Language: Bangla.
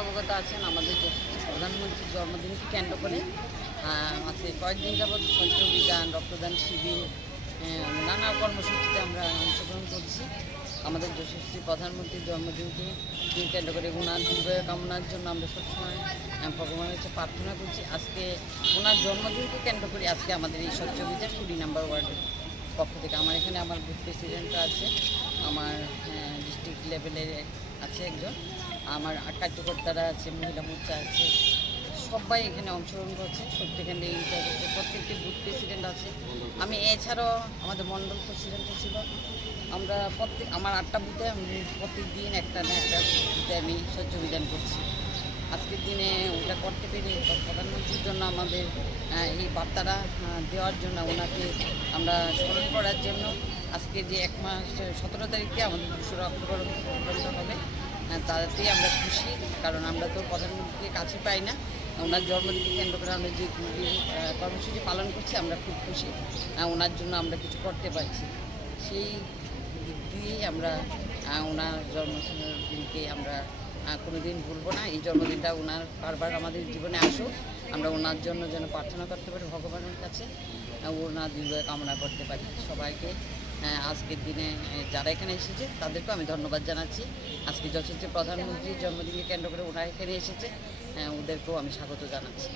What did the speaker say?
অবগত আছেন আমাদের প্রধানমন্ত্রীর জন্মদিনকে কেন্দ্র করে। আছে কয়েকদিন যাবৎ সঞ্চয় অভিযান রক্তদান শিবির নানা কর্মসূচিতে আমরা অংশগ্রহণ করছি। আমাদের যশস্বী প্রধানমন্ত্রীর জন্মদিনকে দিন কেন্দ্র করে ওনার দীর্ঘায়ু কামনার জন্য আমরা সবসময় ভগবানের কাছে প্রার্থনা করছি। আজকে ওনার জন্মদিনকে কেন্দ্র করে আজকে আমাদের এই স্বচ্ছ অভিযান কুড়ি নাম্বার ওয়ার্ডের পক্ষ থেকে আমার এখানে আমার বুথ প্রেসিডেন্টরা আছে, আমার ডিস্ট্রিক্ট লেভেলের আছে একজন, আমার কার্যকর্তারা আছে, মহিলা মোর্চা আছে সবাই এখানে অংশগ্রহণ করছে প্রত্যেকখানে আছে প্রত্যেকটি বুথ প্রেসিডেন্ট আছে। আমি এছাড়াও আমাদের মণ্ডল প্রেসিডেন্টও ছিল। আমরা প্রত্যেক, আমার আটটা বুথে আমি প্রত্যেক দিন একটা না একটা বুথে আমি সহ্য অভিযান করছি। আজকের দিনে ওটা করতে পেরে প্রধানমন্ত্রীর জন্য আমাদের এই বার্তাটা দেওয়ার জন্য ওনাকে আমরা স্মরণ করার জন্য আজকে যে এক মাস, সতেরো তারিখে আমাদের দুশো অক্টোবর হবে তাতেই আমরা খুশি, কারণ আমরা তো প্রধানমন্ত্রীকে কাছে পাই না। ওনার জন্মদিনকে কেন্দ্র করে আমরা যে কর্মসূচি পালন করছি আমরা খুব খুশি। ওনার জন্য আমরা কিছু করতে পারছি। সেই দিক দিয়েই আমরা ওনার জন্মদিনকে আমরা আহ, কোনোদিন ভুলবো না। এই জন্মদিনটা ওনার বারবার আমাদের জীবনে আসুক। আমরা ওনার জন্য যেন প্রার্থনা করতে পারি ভগবানের কাছে। ওনার দীর্ঘ কামনা করতে পারি সবাইকে। আজকের দিনে যারা এখানে এসেছে, তাদেরকেও আমি ধন্যবাদ জানাচ্ছি। আজকে যশস্বী প্রধানমন্ত্রীর জন্মদিনকে কেন্দ্র করে ওরা এখানে এসেছে ওদেরকেও আমি স্বাগত জানাচ্ছি।